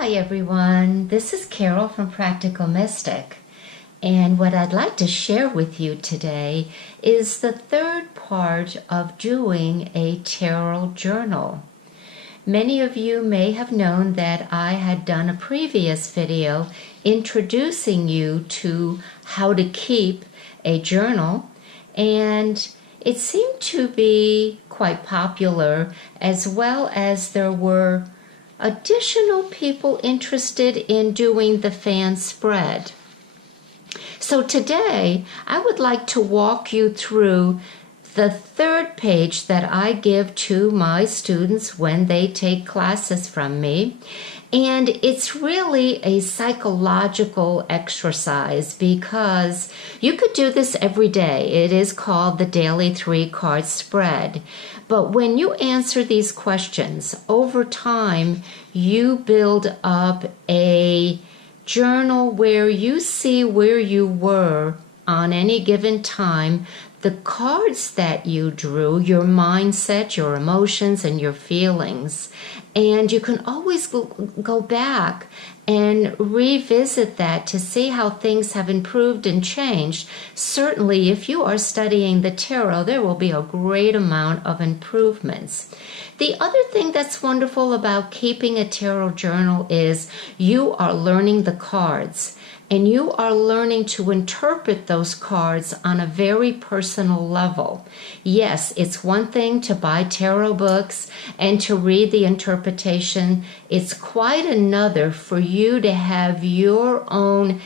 Hi everyone, this is Carol from Practical Mystic, and what I'd like to share with you today is the third part of doing a tarot journal. Many of you may have known that I had done a previous video introducing you to how to keep a journal, and it seemed to be quite popular, as well as there were additional people interested in doing the fan spread. So today I would like to walk you through the third page that I give to my students when they take classes from me. And it's really a psychological exercise because you could do this every day. It is called the Daily 3-Card Spread. But when you answer these questions, over time, you build up a journal where you see where you were on any given time, the cards that you drew, your mindset, your emotions, and your feelings. And you can always go back and revisit that to see how things have improved and changed. Certainly, if you are studying the tarot, there will be a great amount of improvements. The other thing that's wonderful about keeping a tarot journal is you are learning the cards. And you are learning to interpret those cards on a very personal level. Yes, it's one thing to buy tarot books and to read the interpretation. It's quite another for you to have your own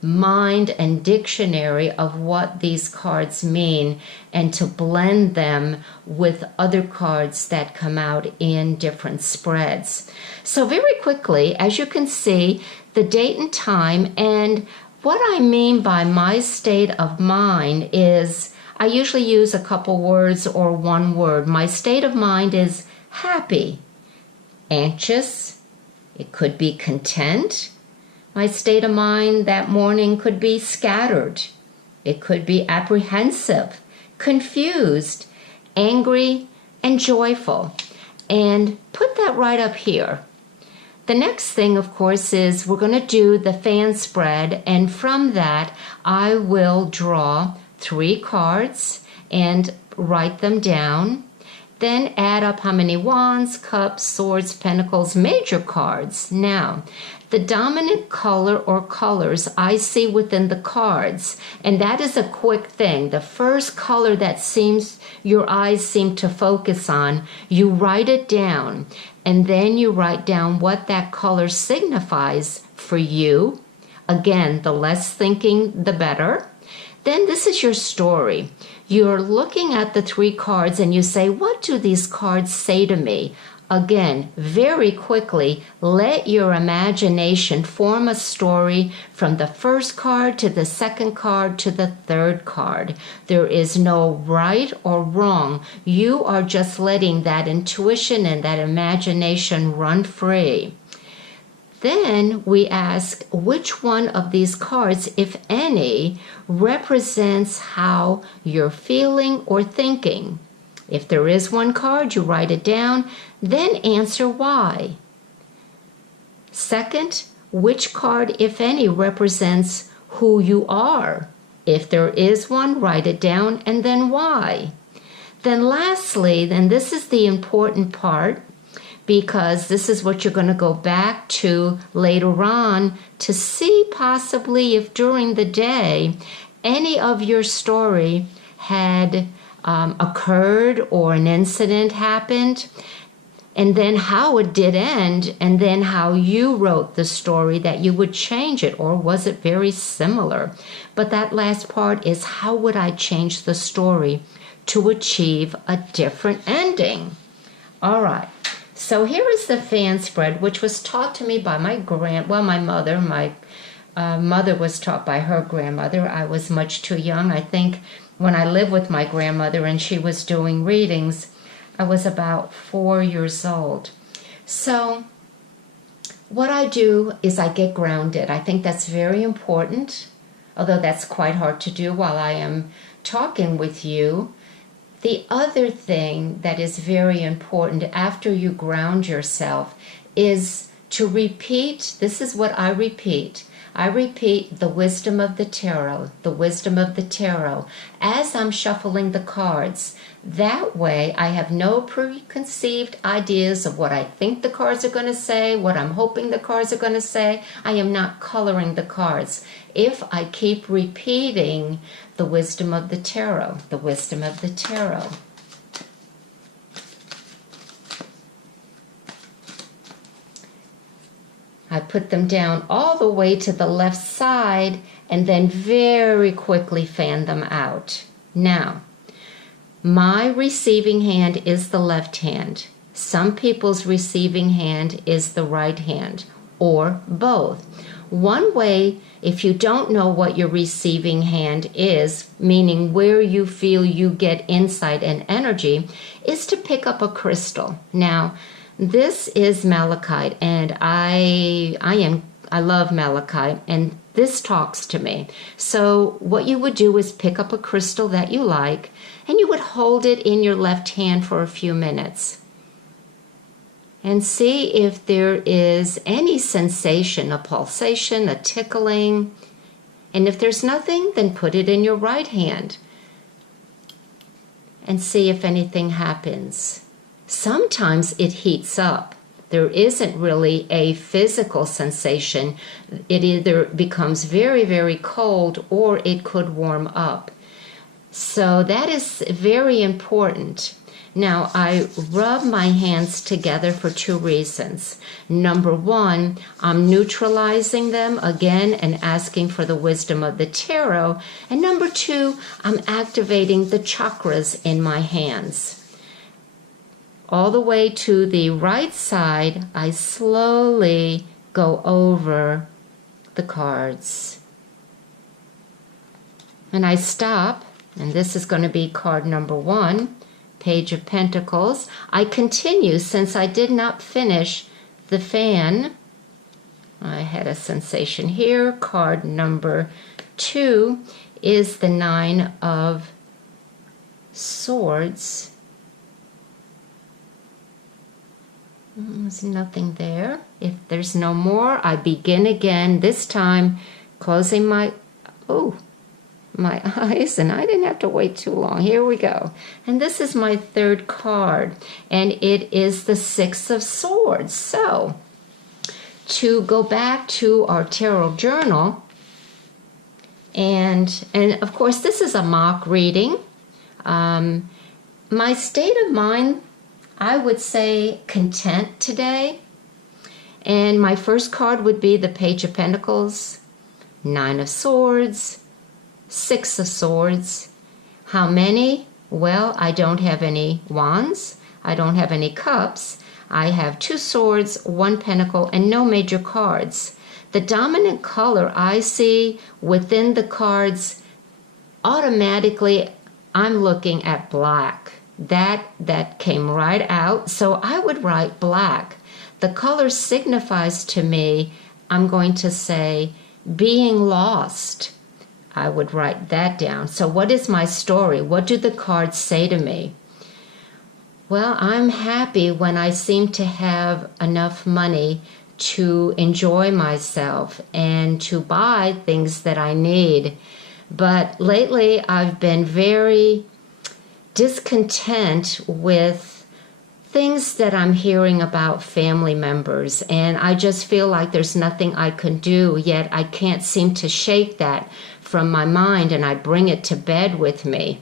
mind and dictionary of what these cards mean and to blend them with other cards that come out in different spreads. So very quickly, as you can see, the date and time, and what I mean by my state of mind is I usually use a couple words or one word. My state of mind is happy, anxious, it could be content. My state of mind that morning could be scattered. It could be apprehensive, confused, angry, and joyful. And put that right up here. The next thing, of course, is we're going to do the fan spread, and from that, I will draw 3 cards and write them down. Then add up how many wands, cups, swords, pentacles, major cards. Now, the dominant color or colors I see within the cards, and that is a quick thing. The first color that your eyes seem to focus on, you write it down, and then you write down what that color signifies for you. Again, the less thinking, the better. Then this is your story. You're looking at the 3 cards and you say, what do these cards say to me? Again, very quickly, let your imagination form a story from the first card to the second card to the third card. There is no right or wrong. You are just letting that intuition and that imagination run free. Then we ask which one of these cards, if any, represents how you're feeling or thinking. If there is one card, you write it down, then answer why. Second, which card, if any, represents who you are. If there is one, write it down, and then why. Then lastly, and this is the important part, because this is what you're going to go back to later on to see possibly if during the day any of your story had occurred or an incident happened, and then how it did end, and then how you wrote the story that you would change it, or was it very similar? But that last part is how would I change the story to achieve a different ending? All right. So here is the fan spread, which was taught to me by my mother. My mother was taught by her grandmother. I was much too young. I think when I lived with my grandmother and she was doing readings, I was about 4 years old. So what I do is I get grounded. I think that's very important, although that's quite hard to do while I am talking with you. The other thing that is very important after you ground yourself is to repeat, this is what I repeat. I repeat the wisdom of the tarot, the wisdom of the tarot, as I'm shuffling the cards. That way, I have no preconceived ideas of what I think the cards are going to say, what I'm hoping the cards are going to say. I am not coloring the cards. If I keep repeating the wisdom of the tarot, the wisdom of the tarot. I put them down all the way to the left side and then very quickly fan them out. Now, my receiving hand is the left hand. Some people's receiving hand is the right hand, or both. One way, if you don't know what your receiving hand is, meaning where you feel you get insight and energy, is to pick up a crystal. Now, this is malachite, and I love malachite, and this talks to me. So what you would do is pick up a crystal that you like, and you would hold it in your left hand for a few minutes and see if there is any sensation, a pulsation, a tickling. And if there's nothing, then put it in your right hand and see if anything happens. Sometimes it heats up. There isn't really a physical sensation. It either becomes very, very cold or it could warm up. So that is very important. Now, I rub my hands together for two reasons. Number one, I'm neutralizing them again and asking for the wisdom of the tarot. And number two, I'm activating the chakras in my hands. All the way to the right side, I slowly go over the cards. And I stop, and this is going to be card number 1, Page of Pentacles. I continue since I did not finish the fan. I had a sensation here. Card number 2 is the 9 of Swords. There's nothing there. If there's no more, I begin again, this time closing my eyes, and I didn't have to wait too long. Here we go. And this is my third card, and it is the 6 of Swords. So, to go back to our tarot journal, and of course this is a mock reading. My state of mind, I would say content today. And my first card would be the Page of Pentacles, 9 of Swords, 6 of Swords. How many? Well, I don't have any wands. I don't have any cups. I have 2 swords, 1 pentacle, and no major cards. The dominant color I see within the cards, automatically I'm looking at black. That came right out, so I would write black. The color signifies to me, I'm going to say, being lost. I would write that down. So what is my story? What do the cards say to me? Well, I'm happy when I seem to have enough money to enjoy myself and to buy things that I need. But lately I've been very discontent with things that I'm hearing about family members, and I just feel like there's nothing I can do, yet I can't seem to shake that from my mind, and I bring it to bed with me.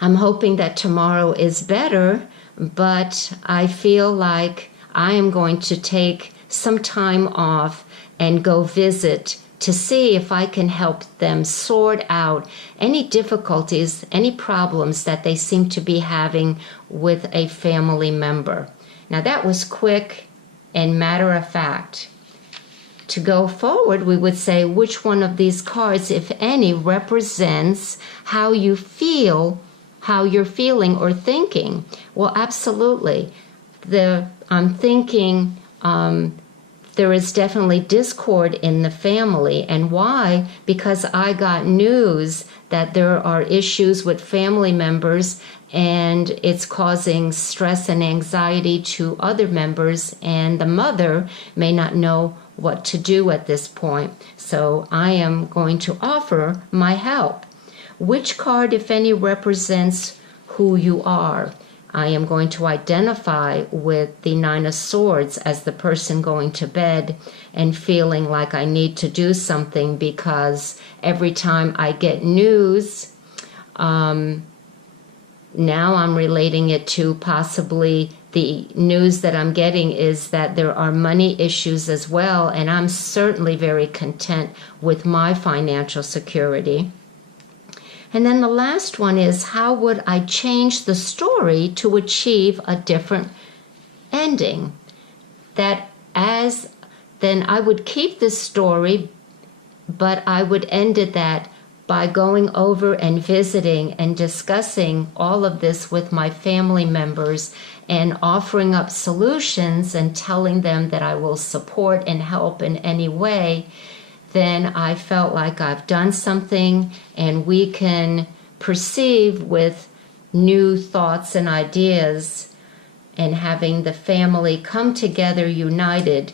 I'm hoping that tomorrow is better, but I feel like I am going to take some time off and go visit to see if I can help them sort out any difficulties, any problems that they seem to be having with a family member. Now that was quick and matter of fact. To go forward, we would say which one of these cards, if any, represents how you feel, how you're feeling or thinking. Well, absolutely. I'm thinking there is definitely discord in the family. And why? Because I got news that there are issues with family members and it's causing stress and anxiety to other members, and the mother may not know what to do at this point. So I am going to offer my help. Which card, if any, represents who you are? I am going to identify with the Nine of Swords as the person going to bed and feeling like I need to do something because every time I get news, now I'm relating it to possibly the news that I'm getting is that there are money issues as well, and I'm certainly very content with my financial security. And then the last one is, how would I change the story to achieve a different ending? Then I would keep this story, but I would end it that by going over and visiting and discussing all of this with my family members and offering up solutions and telling them that I will support and help in any way. Then I felt like I've done something and we can perceive with new thoughts and ideas and having the family come together united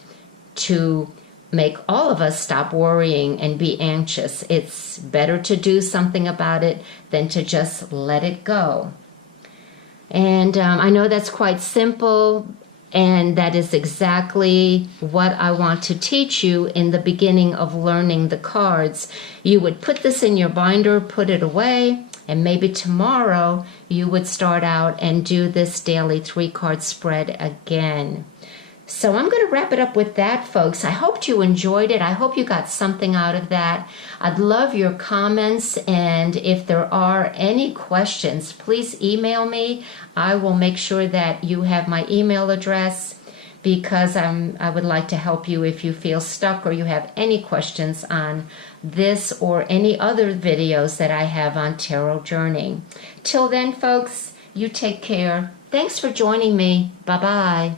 to make all of us stop worrying and be anxious. It's better to do something about it than to just let it go. And I know that's quite simple, and that is exactly what I want to teach you in the beginning of learning the cards. You would put this in your binder, put it away, and maybe tomorrow you would start out and do this daily 3-card spread again. So I'm going to wrap it up with that, folks. I hope you enjoyed it. I hope you got something out of that. I'd love your comments, and if there are any questions, please email me. I will make sure that you have my email address because I would like to help you if you feel stuck or you have any questions on this or any other videos that I have on tarot journeying. Till then, folks, you take care. Thanks for joining me. Bye-bye.